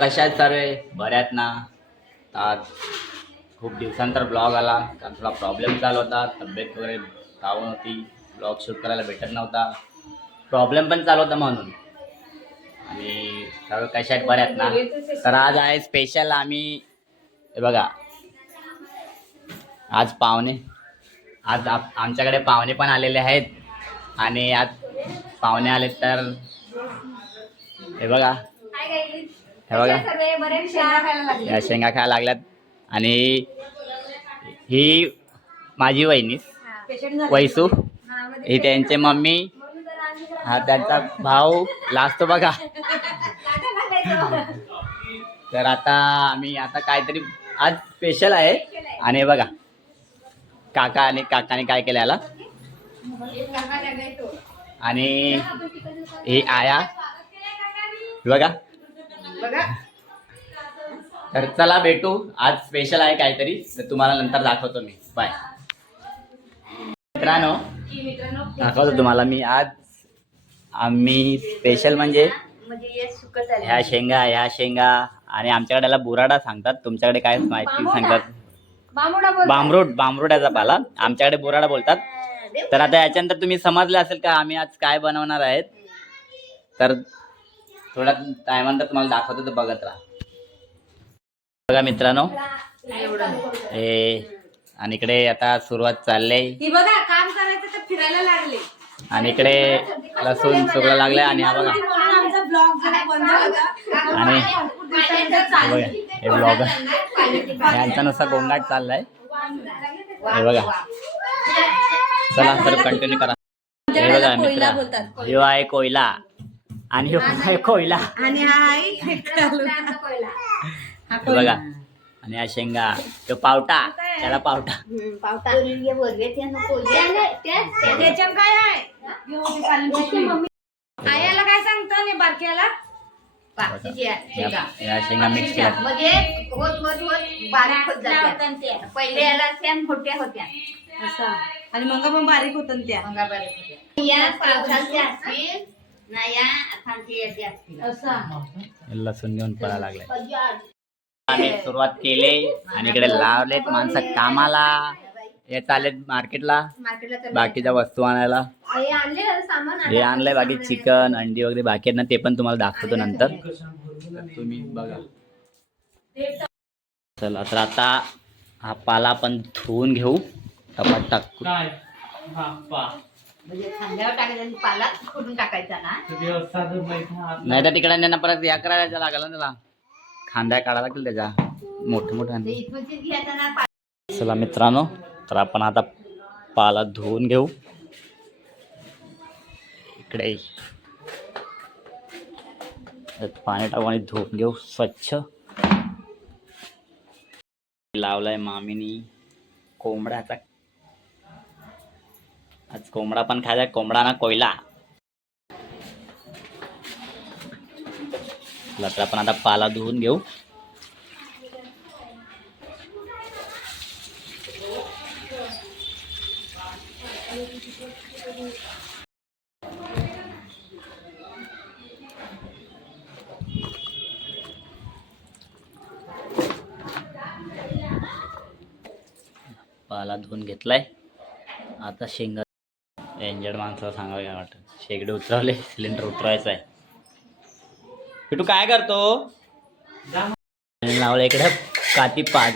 कशा आहेत सर्व बऱ्यात ना. आज खूप दिवसानंतर ब्लॉग आला. कारण थोडा प्रॉब्लेम चालू होता, तब्येत वगैरे डाऊन होती, ब्लॉग शूट करायला भेटत नव्हता, प्रॉब्लेम पण चालू होता म्हणून. आणि सर्व कशा आहेत बऱ्यात ना. तर आज आहे स्पेशल. आम्ही हे बघा, आज आमच्याकडे पाहुणे पण आलेले आहेत. आणि आज पाहुणे आले तर हे बघा, या शेंगा खायला लागल्यात. आणि ही माझी वहिनी वैसू, ही त्यांचे मम्मी, हा त्यांचा भाऊ लाजतो बघा. तर आता आम्ही काहीतरी आज स्पेशल आहे. आणि बघा काकाने काय केलं याला. आणि ही आया बघा. तर चला भेटू. आज स्पेशल आहे काहीतरी, तर तुम्हाला नंतर दाखवतो मी. बाय मित्रांनो, दाखवतो तुम्हाला मी. आज आम्ही स्पेशल म्हणजे ह्या शेंगा आणि आमच्याकडे याला बुराडा सांगतात. तुमच्याकडे काय माहिती सांगतात? बांबरूडाचा पाला, आमच्याकडे बुराडा बोलतात. तर आता याच्यानंतर तुम्ही समजले असेल का आम्ही आज काय बनवणार आहेत. तर थोड्या टायमानंतर तुम्हाला दाखवतो, तर बघत राहा. बघा मित्रांनो, हे आणि इकडे आता सुरुवात चाललंय. काम करायचं तर फिरायला लागले. आणि इकडे लसूण सुरला लागलाय. आणि हा बघा, आणि हे ब्लॉगर यांचा नुसता गोंगाट चाललाय. हे बघा, चला तर कंटिन्यू करा. हे बघा मित्र, ह्यो आहे कोयला आणि ह्यो आहे कोयला. आणि हे बघा, आणि हा शेंगा, तो पावटा, त्याला पावटा. आयाला काय सांगतो ने बारक्याला या शेंगा मिक्स केल्या. म्हणजे बारीक होत जात्या. पहिले याला त्या मोठ्या होत्या असा, आणि मग बारीक होत त्या. या पावसाच्या असतील ना, या आखांचे याचे असतील असा. लसूण घेऊन पळा लागलाय. आम्ही सुरुवात केली आणि इकडे लावलेत माणसं कामाला. हे चालेत मार्केटला बाकीच्या वस्तू आणायला. हे आणलंय बाकी चिकन अंडी वगैरे बाकी आहेत ना, ते पण तुम्हाला दाखवतो नंतर. तुम्ही बघा. चला तर आता हा पाला आपण धुवून घेऊ. टपात टाकू. म्हणजे खांद्यावर टाकायचा, पाला खोडून टाकायचा ना. नाही तर तिकडे त्यांना परत या करायला लागला ना, त्याला खांद्या काढायला लागतील त्याच्या मोठ्या. चला मित्रांनो, तर आपण आता पाला धुवून घेऊ. इकडे पाणी टाकू आणि धुवून घेऊ स्वच्छ. लावलाय मामीनी कोंबड्याचा. आज कोंबडा पण खायचा. कोंबडा ना कोयला. तर आपण आता पाला धुवून घेऊ. पाला धुवून घेतलाय. आता शेंगा. एंजड माणसाला सांगावं काय वाटत. शेगडे उतरवले, सिलेंडर उतरवायचं आहे. तू काय करतो? लावलं इकडे काती पाच,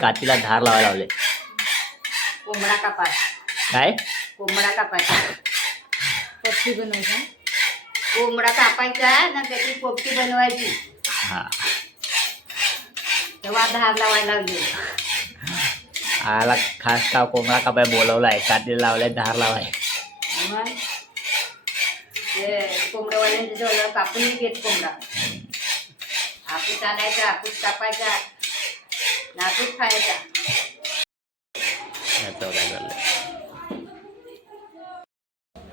कातीला धार लावायला लावले. कोंबडा कापाय. काय कोंबडा कापायचा, पोपटी बनवायचा. कोंबडा कापायचा ना, त्याची पोपटी बनवायची. हा, तेव्हा धार लावायला लागली. आला खास का कोंबडा कापाय बोलवलाय, कातीला लावलाय धार लावाय. कोंबड्यावाल्यांच्या जवळ कापून घेत कोंबडा. हापूस आणायचा, हापूस कापायचा, नापूस खायचा.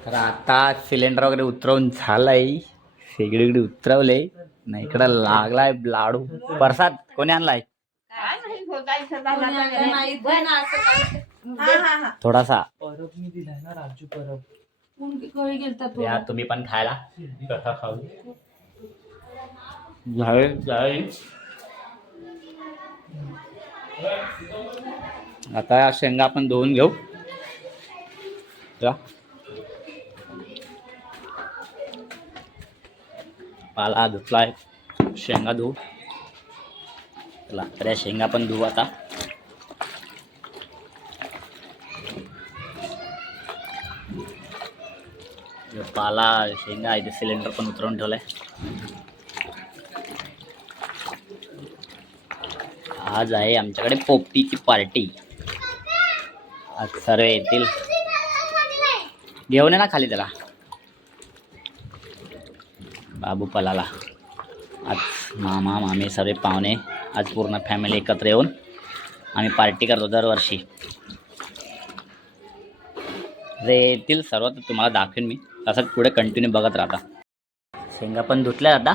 तर आता सिलेंडर वगैरे उतरवून झालाय. शेगडी उतरवले ना. इकडं लागलाय लाडू प्रसाद. कोणी आणलाय? थोडासा या तुम्ही पण खायला. कसा खाऊ झाले आता या शेंगा आपण धुवून घेऊ. पाला धुतलाय, शेंगा धुवू. चला तर या शेंगा पण धुवू आता. पाला शेंगा इथे सिलेंडर पण उतरवून ठेवलाय. आज आहे आमच्याकडे पोपटीची पार्टी. आज सर्व येतील. घेऊन ये ना खाली त्याला. बाबू पलाला. आज मामा मामी सर्व पाहुणे आज पूर्ण फॅमिली एकत्र येऊन आम्ही पार्टी करतो दरवर्षी. जे येतील सर्व तर तुम्हाला दाखवेन मी. असं पुढे कंटिन्यू बघत राहता. शेंगा पण धुतल्या आता.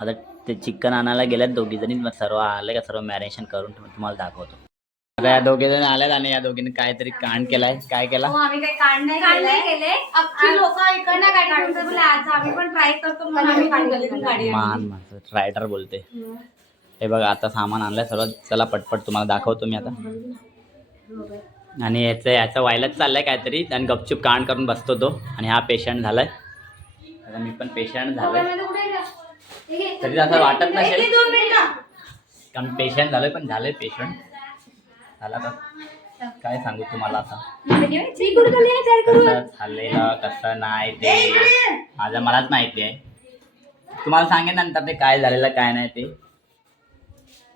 आता ते चिकन आणायला गेल्यात दोघीजणी. मग सर्व आले का सर्व मॅरिनेशन करून तुम्हाला दाखवतो. आता या दोघीजणी आल्यात आणि या दोघींनी काहीतरी कांड केलाय. काय केला? आम्ही काही कांड नाही केले. अख्खी लोक इकडनं गाडी घेऊन बोलले आज आम्ही पण ट्राय करतो म्हणून आम्ही गल्लीतून गाडी मान रायडर बोलते. हे बघा आता सामान आणलंय सर्व. चला पटपट तुम्हाला दाखवतो मी आता. आणि याचं व्हायलाच चाललंय काहीतरी आणि गपचूप कांड करून बसतो तो. आणि हा पेशंट झालाय. आता मी पण पेशंट झालोय. तरी असं वाटत नसेल कारण पेशंट झालोय, पण झालंय पेशंट झाला का काय सांगू तुम्हाला. आता कसं झालेलं कसं नाही ते माझं मलाच माहिती आहे. तुम्हाला सांगेन नंतर ते काय झालेलं काय नाही ते.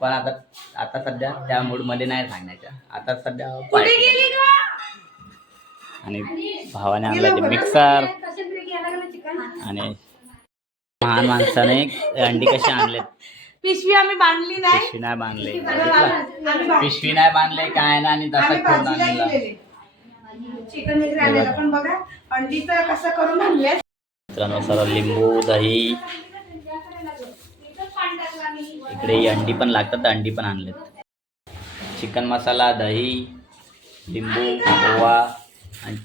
पण आता सध्या त्या मूडमध्ये नाही सांगण्याच्या. आता सध्या आणि भावाने आणलं ते मिक्सर. आणि महान माणसाने अंडी कशी आणलेत. पिशवी आम्ही बांधली नाही. पिशवी नाही बांधले. पिशवी नाही बांधले काय ना. आणि तसंच ठेवून आणलेलं चिकन वगैरे आणलेलं पण बघा अंडीचं कसं करून आणले. मित्रांनो सर्व लिंबू दही. इकडे ही अंडी पण लागतात. अंडी पण आणलेत. चिकन मसाला दही लिंबू ओवा आणि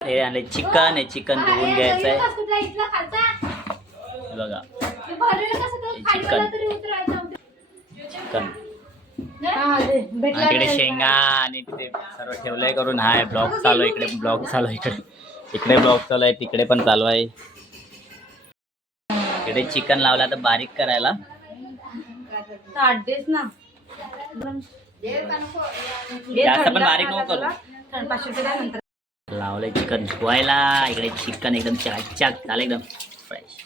हे आणले चिकन. हे चिकन धुवून घ्यायचं आहे. बघा चिकन चिकन तिकडे शेंगा आणि ते सर्व ठेवलंय करून. हाय ब्लॉग चालू आहे. इकडे ब्लॉग चालू आहे. इकडे ब्लॉग चालू आहे. तिकडे पण चालू आहे. इकडे चिकन लावला तर बारीक करायला. जास्त पण बारीक नको करू. लावलंय चिकन धुवायला. इकडे चिकन एकदम चकाचक झालं एकदम फ्रेश.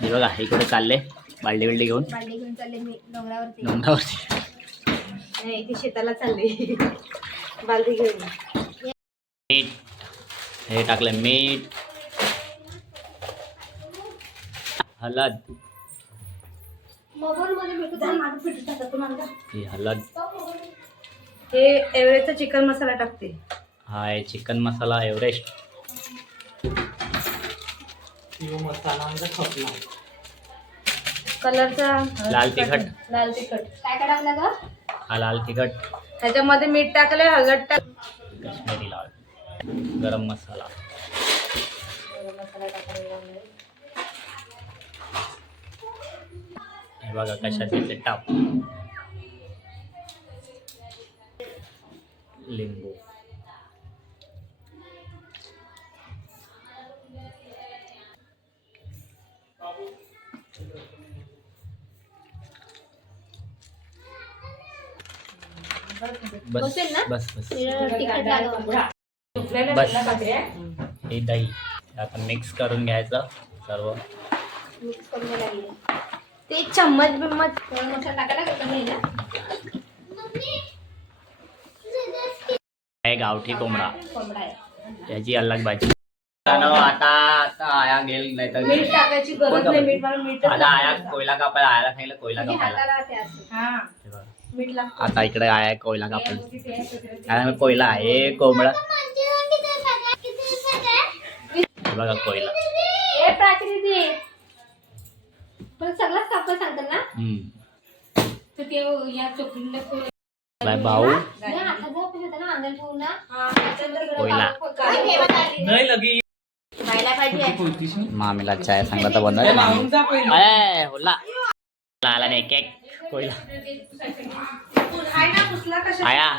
हे बघा इकडे चालले बाल्डी बिल्डी घेऊन डोंगरावरती. शेताला चालले बालदी घेऊन. मीठ हे टाकलं. मीठ हळद. हळद. हे एव्हरेस्टचा चिकन मसाला टाकते. हा आहे चिकन मसाला एव्हरेस्ट. कलरचा लाल तिखट. लाल तिखट काय काय टाकलं ग? हा लाल तिखट. त्याच्यामध्ये मीठ टाकले. हळद टाक. काश्मीरी लाल. गरम मसाला. हे बघा कशात येते टाप. लिंबू. बस बस बस बस. हे दही आता मिक्स करून घ्यायचं सर्व. ते चम्मच बिम्मच गावठी कोंबडा याची अलग भाजी. आता आया गेल नाही तर मीठ टाकायची गरज नाही. मीठ मला मीठ आता आया कोयला कापायला. आयाला सांगितलं कोयला कापायला. आता इकडे आया कोयला कापायला. कोयला आहे कोंबडा. बघा कोयला. बाय भाऊ कोयला नाही लगी. घ्यायला पाहिजे. मामीला चाय सांगला तर बनवायला होला आला नाही केक कोयला आया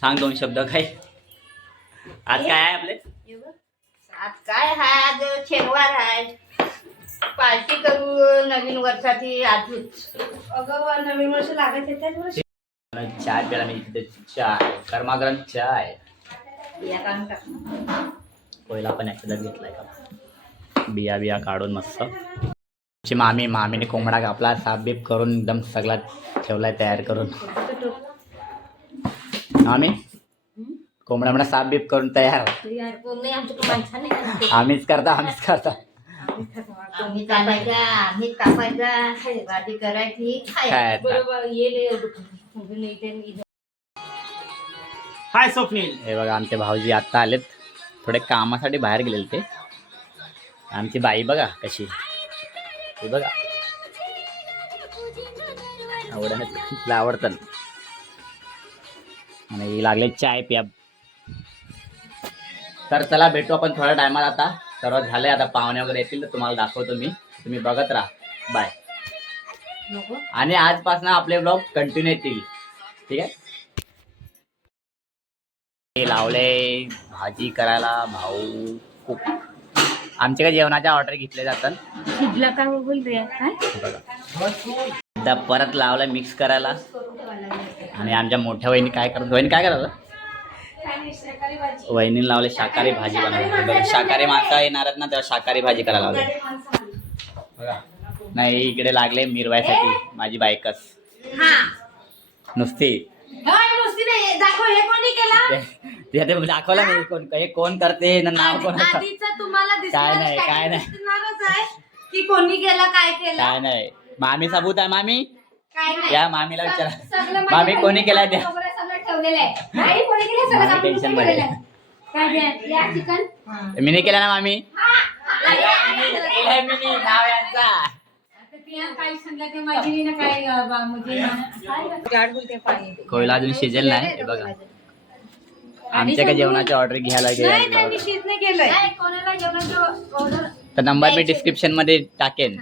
सांग 2 शब्द काय आज काय आहे आपले आज काय हाय आज शनिवार आहे पार्टी करू नवीन वर्षाची आजूच. अगं नवीन वर्ष लागत येते चाय प्याला मी इथे चाय गरमागरम चाय या काम टाक. कोयला पण ऍक्सिडेंट घेतलाय का बिया काढून मस्त मामीने कोंबडा कापला साफ बीप करून एकदम सगळा ठेवलाय तयार करून मामी कोंबडा म्हणा साफ बीप करून तयार आम्हीच करता तुम्ही कापायचा आम्ही कापायचा भाजी करायची हाय स्वप्नील. हे बघा आमचे भाऊजी आत्ता आलेत थोडे कामासाठी बाहेर गेलेले ते आमची बाई बघा कशी हे बघा आवडत आवडतं आणि लागले चाय प्या तर चला भेटू आपण थोड्या टायमात आता सर्व झाले आता पाहुणे वगैरे येतील तर तुम्हाला दाखवतो मी तुम्ही बघत राहा बाय आणि आजपासून आपले ब्लॉग कंटिन्यू येतील ठीक आहे हे लावले भाजी करायला भाऊ खूप आमच्याकडे जेवणाच्या ऑर्डर घेतले जातात एकदा परत लावलं मिक्स करायला आणि आमच्या मोठ्या वहिनी काय करत वहिनी काय करायला वहिनी लावले शाकाहारी भाजी बनवायला शाकाहारी माणसं येणार आहेत ना तेव्हा शाकाहारी भाजी करायला लावले बघा नाही इकडे लागले मिरवायसाठी माझी बायकच नुसती दाखवलं नाही कोण हे कोण करते नाव कोण काय नाही की कोणी केला काय केलं काय नाही मामी सबूत आहे मामी या मामीला विचारा मामी कोणी केला द्या टेन्शन मध्ये मी नाही केला ना मामी नाव यांचा कोयला अजून शिजेल नाही हे बघा आमच्या जेवणाची ऑर्डर घ्यायला गेला तर नंबर मी डिस्क्रिप्शन मध्ये टाकेन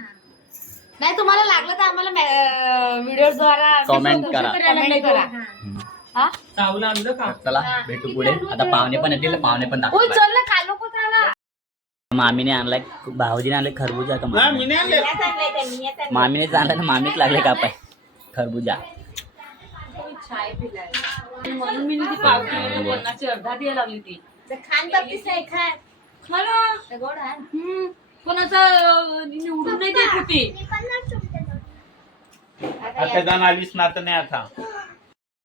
नाही तुम्हाला लागलं तर आम्हाला व्हिडिओ द्वारा कमेंट करा करा चला भेटू पुढे आता पाहुणे पण येतील पाहुणे पण दाखवतील मामीने आणलाय भाऊजीने आणले खरबूजा का मामीने आणलाय ना मामीच लागले का पाय खरबूजा म्हणून मी ती पावती बोलण्याची अर्धा द्यायला लागली ती खान बघतीस नाही खान कोणाचं निवडून नाही देत होती आता जाण आलीस ना तर नाही आता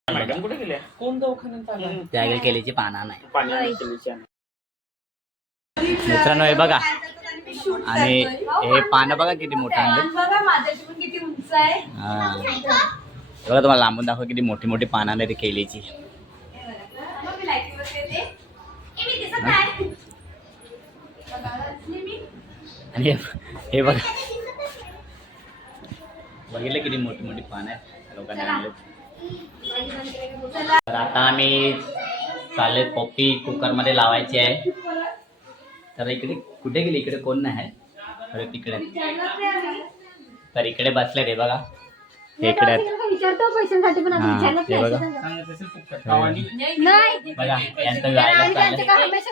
मॅडम कुठे गेल्या कोण दवाखान्यात आला त्या केलीची पाना नाही पाणी केलीची आहे. मित्रांनो हे बघा आणि हे पानं बघा किती मोठं आणलं बघा माझ्याची पण किती उंच आहे बघा तुम्हाला लांबून दाखव किती मोठी मोठी पानं आले ते केलीची आणि हे बघा बघितलं किती मोठी मोठी पानं आहेत लोकांनी आणले तर आता आम्ही चालले पॉपी कुकर मध्ये लावायची आहे तर इकडे कुठे गेली इकडे कोण नाही आहे तर तिकडे तर इकडे बसले रे बघा इकडे बघा यांचं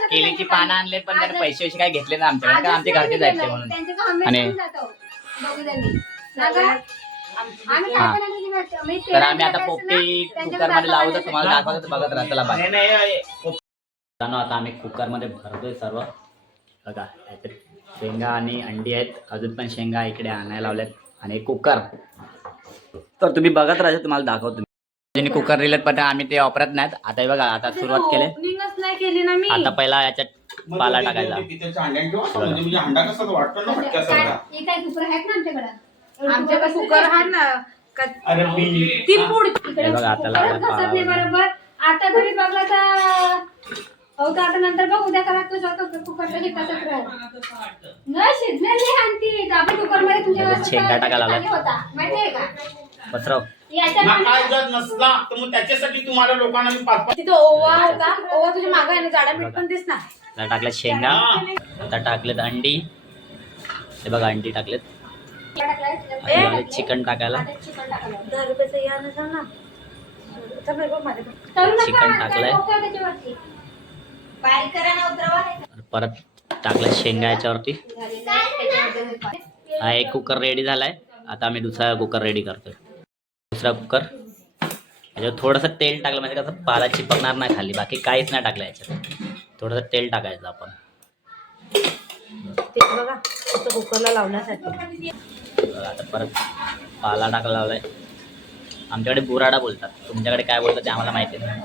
केलीची पानं आणले पण त्याने पैसे काय घेतले ना आमच्याकडे का आमच्या घरचे जायचे म्हणून आणि तर आम्ही आता पोपटी कुकर मध्ये लावतो तुम्हाला दाखवतो बघत राहा चला बाय आता आम्ही कुकर मध्ये भरतोय सर्व बघा शेंगा आणि अंडी आहेत अजून पण शेंगा इकडे आणायला लावल्यात आणि कुकर तर तुम्ही बघत राहा तुम्हाला दाखवतो कुकर दिलेत पण आम्ही ते वापरत नाहीत आता बघा आता सुरुवात केली आता पहिला याच्यात पाला टाकायचा आमच्याकडे कुकर हा ना बघा आता बरोबर आता तुम्ही बघला तर आता नंतर बघ उद्या करा कुकर न शिजलेली आणती आपण कुकर मध्ये तुमच्या शेंगा टाकायला होता माहितीये का पसरव काय जर नसला तर मग त्याच्यासाठी तुम्हाला लोकांना मी तिथं ओवा होता ओवा तुझ्या मागं आहे ना जाडा मीठ पण दिसणार आता टाकल्यात शेंगा, आता टाकलेत अंडी. हे बघा अंडी टाकलेत. आता चिकन टाकायला. चिकन टाकलंय. परत टाकलं शेंगा याच्यावरती. हा एक कुकर रेडी झालाय. आता आम्ही दुसरा कुकर रेडी करतोय. दुसरा कुकर याच्यावर थोडंसं तेल टाकलं म्हणजे कसं पाला चिपकणार नाही खाली. बाकी काहीच नाही टाकलं याच्यात. थोडंसं तेल टाकायचं आपण. ते बघा कुकरला लावण्यासाठी. आता परत पाला टाकायला लावलाय. आमच्याकडे बुराडा बोलतात, तुमच्याकडे काय बोलतात ते आम्हाला माहिती नाही.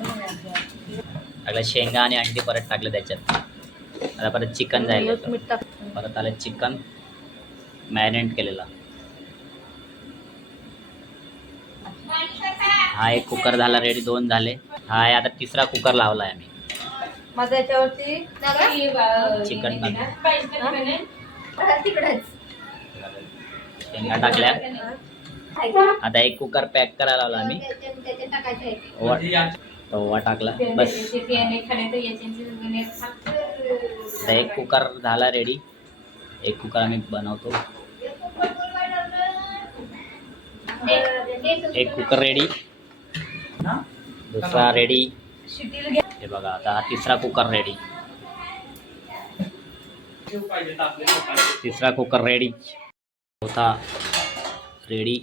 टाकलं शेंगा आणि अंडी परत टाकलं त्याच्यात. आता परत चिकन जायला. परत आलं चिकन मॅरिनेट केलेला. हा एक कुकर झाला रेडी. 2 झाले. हा आता तिसरा कुकर लावलाय आम्ही. मग त्याच्यावरती चिकन शेंगा टाकल्या. आता एक कुकर पॅक करायला लावला आम्ही. ओवा टाकला बस. आता एक कुकर झाला रेडी. एक कुकर आम्ही बनवतो. एक कुकर रेडी. दुसरा रेडी. हे बघा आता हा तिसरा कुकर रेडी. तिसरा कुकर रेडी. चौथा रेडी.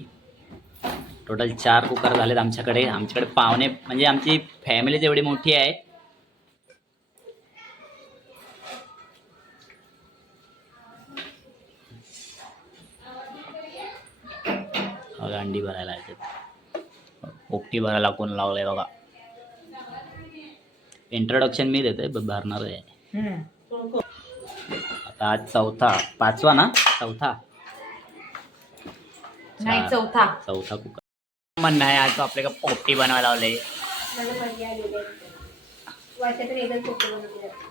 टोटल 4 कुकर झालेत आमच्याकडे. आमच्याकडे पाहुणे म्हणजे आमची फॅमिली एवढी मोठी आहे. अंडी भरायला पोपटी भरायला कोण लावलंय बघा. इंट्रोडक्शन मी देतोय, भरणार आहे. आता आज पाचवा ना चौथा कुकर. म्हणणं आहे आज आपल्याला पोपटी बनवायला लावले.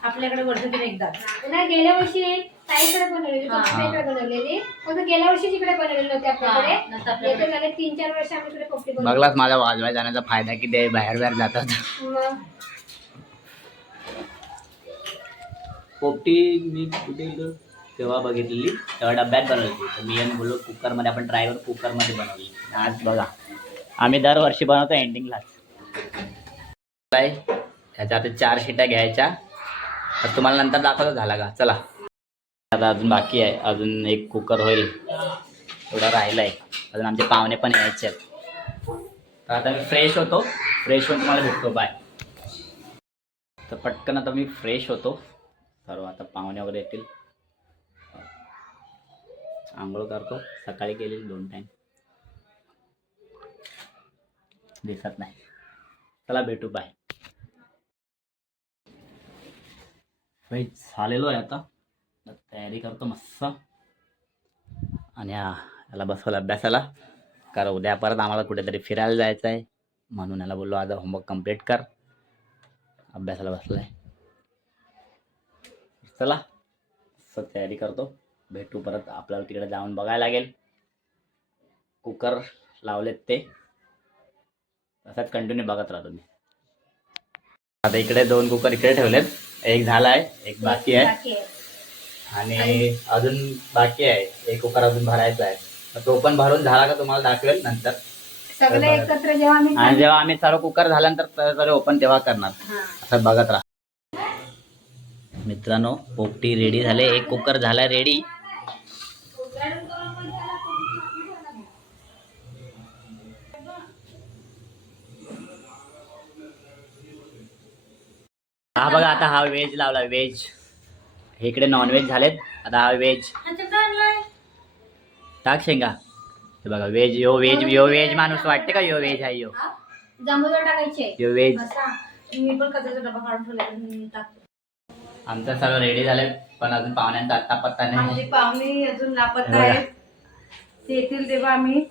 आपल्याकडे वर्षातून एकदा गेल्या वर्षी ताईकडे बनवलेली, बनवलेली गेल्या वर्षी जिकडे बनवलेली होती आपल्याकडे. 3-4 वर्ष आम्ही इकडे पोपटी बनवली. बघलाच माझा वाजवाय जाण्याचा फायदा की ते बाहेर जातात. पोपटी मी कुठे तेव्हा बघितलेली, तेव्हा डब्यात बनवली. तर मी आणि बोललो कुकरमध्ये आपण ट्राय करू. कुकरमध्ये बनवली. आज बघा आम्ही दरवर्षी बनवतो एंडिंगलाच. काय ह्याच्या आता 4 शिट्या घ्यायच्या. तर तुम्हाला नंतर दाखवतो झाला का. चला आता अजून बाकी आहे. अजून एक कुकर होईल. थोडा राहिला आहे. अजून आमचे पाहुणे पण यायचे आहेत. तर आता मी फ्रेश होतो. फ्रेश होऊन तुम्हाला भेटतो. बाय. तर पटकन आता मी फ्रेश होतो. सर्व आता पाहुणे वगैरे येतील. आंघोळ करतो. सकाळी गेलेली 2 टाईम दिसत नाही. चला भेटू. बाय. झालेलो आहे आता. तयारी करतो मस्त. आणि याला बसवलं अभ्यासाला. कारण उद्या परत आम्हाला कुठेतरी फिरायला जायचं आहे. म्हणून याला बोललो आज होमवर्क कंप्लीट कर. अभ्यासाला बसलाय. चला तयारी करतो. भेटू परत. आपल्याला तिकडे जाऊन बघायला लागेल. कुकर लावलेत ते तसंच कंटिन्यू बघत राहतो मी. आता इकडे 2 कुकर इकडे ठेवलेत. एक झाला आहे, एक बाकी आहे. आणि अजून बाकी आहे. एक कुकर अजून भरायचा आहे. तो पण भरून झाला का तुम्हाला दाखवेल नंतर. सगळे एकत्र जेव्हा आम्ही सर्व कुकर झाल्यानंतर सर्व ओपन तेव्हा करणार. असं बघत राहा. मित्रांनो पोपटी रेडी झाले. एक कुकर झाला रेडी. हा बघा आता हा व्हेज लावला. व्हेज इकडे नॉनव्हेज झालेत. आता हा व्हेज टाक शेंगा. हे बघा व्हेज. यो व्हेज माणूस वाटते का यो व्हेज आहे. जांभूळ टाकायचे. यो व्हेज. मी पण कचऱ्याचा डबा काढून ठेवला. आमचं सर्व रेडी झालंय. पण अजून पाहुण्यांचा आत्ता पत्ता नाही. आमची पाहुणी अजून लापता आहेत. ते येतील तेव्हा आम्ही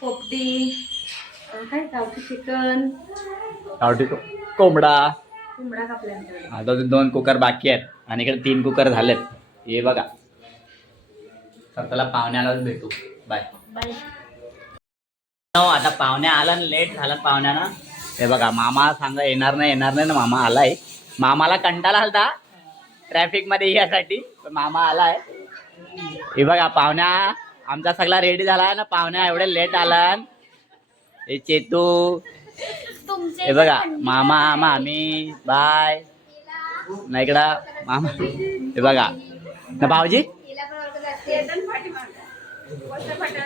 पोपटी काय गावठी चिकन गावठी कोंबडा कापल्या. आता 2 कुकर बाकी आहेत. आणि इकडे 3 कुकर झालेत. हे बघा. तर त्याला पाहुण्यालाच भेटू. बाय. आता पाहुण्या आला. लेट झाला पाहुण्यानं. हे बघा मामा सांगा येणार नाही ना. मामा आलाय. मामाला कंटाळा आलता. ट्रॅफिक मध्ये यासाठी पण मामा आलाय. हे बघा पाहुण्या आमचा सगळा रेडी झाला ना. पाहुण्या एवढे लेट आला. हे चेतू, हे बघा मामा मामी बाय ना इकडं मामा. हे बघा ना भाऊजी,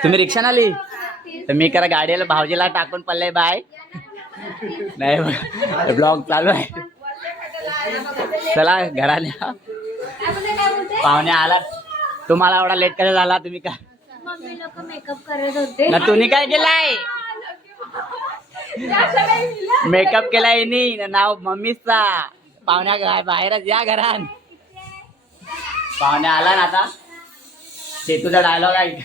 तुम्ही रिक्षा आली तर मी करा गाडीला भाऊजीला टाकून पडले बाय. नाही ब्लॉग चालू आहे. चला घराला. पाहुणे आला. तुम्हाला एवढा लेट कसा झाला? तुम्ही काय मम्मी लोक मेकअप करत होते ना. तुम्ही काय केलाय? मेकअप केलाय नाही नाव मम्मीचा. पाहुण्या बाहेरच या घरात. पाहुण्या आला ना आता. सेतूचा डायलॉग आहे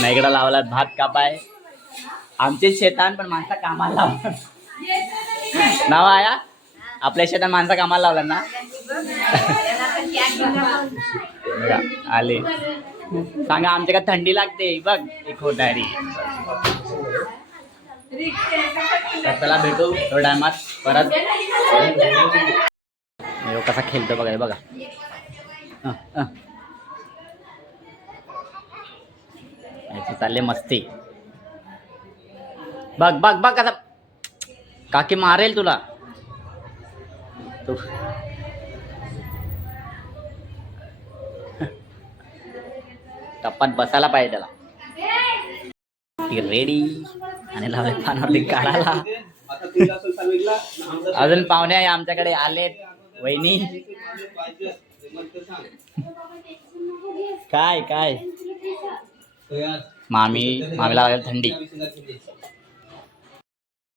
नाही इकडं लावला. भात कापाय आमचे शेतान पण माणसा कामाला लावला. नाव आया आपल्या शेतात माणसा कामाला लावला ना. आले सांगा आमच्या का थंडी लागते बघ. एक होणारी चला भेटू थोड्या टायमात परत. कसा खेळतो बघा. बघा चालले मस्ती. बघ बघ बघ कसा काकी मारेल तुला. टप्पात बसायला पाहिजे त्याला. रेडी आणि लावले पानावरती काढायला. अजून पाहुणे आमच्याकडे आलेत. वहिनी काय काय मामीला लागेल थंडी.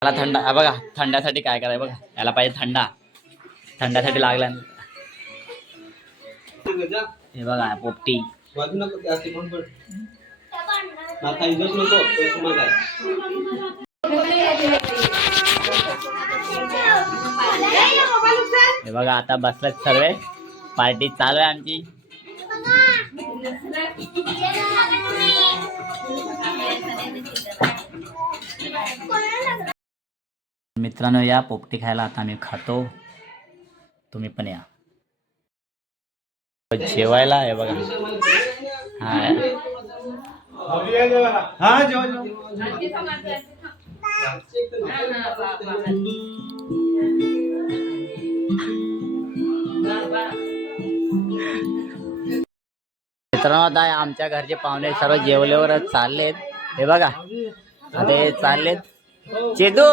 मला थंड बघा. थंड्यासाठी काय करायचं बघा. याला पाहिजे थंडा. थंड्यासाठी लागला. हे बघा पोपटी. हे बघा आता बसलात सर्व. पार्टी चालू आहे आमची. मित्रांनो या पोपटी खायला. आता आम्ही खातो. तुम्ही पण या जेवायला. हे बघा मित्रांनो आता आमच्या घरचे पाहुणे सर्व जेवल्यावर चाललेत. हे बघा आता हे चाललेत. चेतू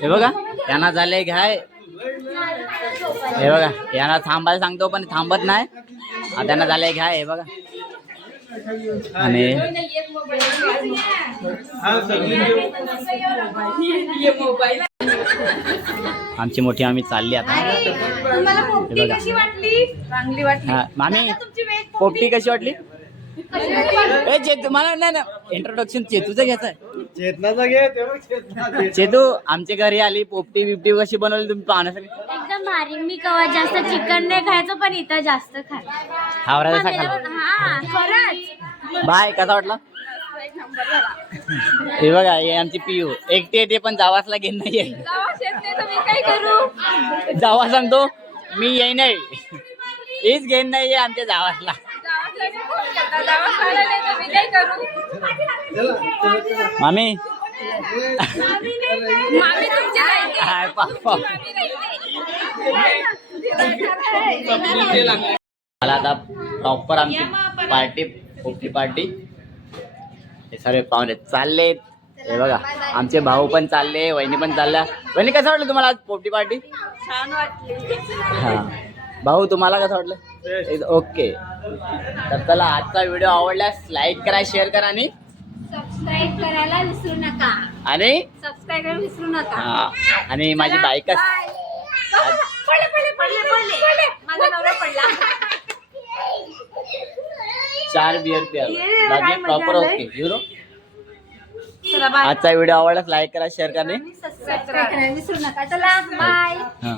हे बघा त्यांना झाले घ्याय. हे बघा यांना थांबायला सांगतो पण थांबत नाही. त्यांना झालंय घ्या. हे बघा आणि आमची मोठी आम्ही चालली आता. तुम्हाला पोपटी कशी वाटली? चांगली वाटली. मामी पोपटी कशी वाटली? ए चेतू मला नाही ना इंट्रोडक्शन चेतूचं घ्यायचं आहे. चेतनाचा घे. चेतू आमच्या घरी आली. पोपटी बिपटी कशी बनवली तुम्ही पाहण्यासाठी? एकदम भारी. मी कवा जास्त चिकन नाही खायचं पण इथं जास्त खायचं. हावरा जसा खाला. हा खरंच. बाय कसा वाटला? हे बघा हे आमची पियू एकटी येते पण जावासला घेत नाहीये. काय करू? जावा सांगतो मी येई नाही. हेच घेत नाहीये आमच्या जावासला. मामी हाय पापा. मला आता प्रॉपर आमची पार्टी पोपटी पार्टी. हे सर्व पाहुणे चाललेत. हे बघा आमचे भाऊ पण चालले. वहिनी पण चालल्या. वहिनी कसं वाटलं तुम्हाला आज पोपटी पार्टी? छान वाटली. हा भाऊ तुम्हाला कसं वाटलं? ओके तर चला आजचा व्हिडिओ आवडल्यास लाईक करा, शेअर करा आणि सबस्क्राईब करायला विसरू नका. आणि सबस्क्राईब करायला विसरू नका. हा आणि माझी बाईकच माझा नवरा पडला. 4 बिअर प्यार बाकी प्रॉपर ओके युरो. चला बाय. आजचा व्हिडिओ आवडल्यास लाईक करा, शेअर करा आणि सबस्क्राईब करायला विसरू नका. चला बाय. हा